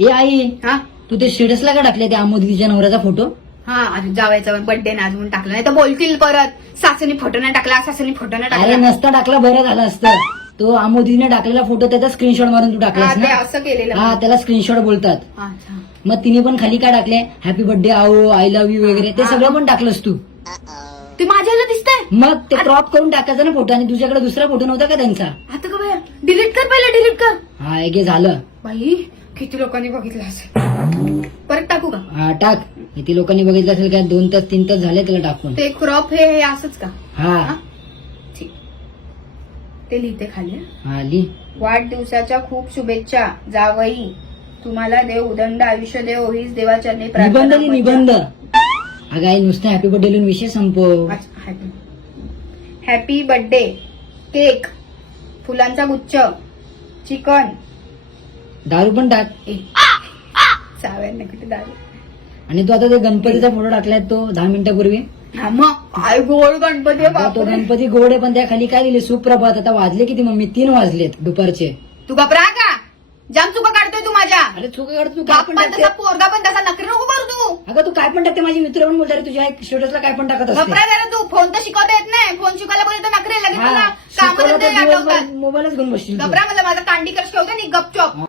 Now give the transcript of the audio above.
ए आई, हा तू ते स्टेटसला का टाकले त्या मोदीच्या नवऱ्याचा फोटो? हा अजून जावायचा बर्थडे ना अजून टाकलं नाही तर बोलतील परत सासूनी फोटो नाही टाकला सासूनी फोटो नाही अरे टाकला. नसता टाकला बरं झालं असतं. तो आमोदीने टाकलेला फोटो त्याचा स्क्रीनशॉट मारून तू हा टाकलास ते ना. असं केलेलं हा, त्याला स्क्रीनशॉट बोलतात. अच्छा मग तिने पण खाली काय टाकले, हॅपी बर्थडे आओ, आय लव्ह यू वगैरे ते सगळं पण टाकलंस तू. ते माझ्याला दिसतंय मग ते क्रॉप करून टाकायचं ना फोटो. आणि तुझ्याकडे दुसरा फोटो नव्हता का त्यांचा? आता का बाया डिलीट कर पहिलं डिलीट कर. हा, एक हे झालं. बाई किती लोकांनी बघितलं असेल परत टाकू का हा, टाक. किती लोकांनी बघितलं असेल काय, 2 तास 3 तास झाले त्याला टाकून. ते क्रॉप हे असंच का हा हा? ठीक ते लिहिते खाली हा. हा, ली. वाढदिवसाच्या खूप शुभेच्छा जावई तुम्हाला देव उदंड आयुष्य देव हीच देवाचरणी निबंध प्रार्थना. ली, निबंध. अगं आई, नुसतं हॅपी बर्थडे लिहून विषय संपव. हॅपी बर्थडे केक फुलांचा गुच्छ चिकन दारू पण टाक. चाव्यांना कुठे दारू आणि तू आता ते गणपतीचा फोटो टाकलाय तो 10 मिनिटापूर्वी. हा मग काय गोड गणपती आहे तो बापरे. गणपती गोड आहे, पण त्या खाली काय लिहिले, सुप्रभात. आता वाजले किती मम्मी? 3 वाजलेत दुपारचे. तू घबरा का जाम चुका काढतोय तू माझ्या अरे चुका काढतो तू, काय पण बाप्पा टाकते. तसा पोरगा पण तसा नकरी नको करू तू. अगं तू काय पण टाकते, माझी मित्र पण बोलतात तुझ्या स्टेटसला काय पण टाकत असते. घबरा जरा तू फोन तर शिकवता येत नाही फोन शिकायला बोलतो तर नकरी लगेच हा, तुला शिकवलं तर कामाला दिवसभर आठवतात. मोबाईलच घेऊन बसशील तू. घबरा मला माझा कांडी कर ठेवते आणि गपचॉप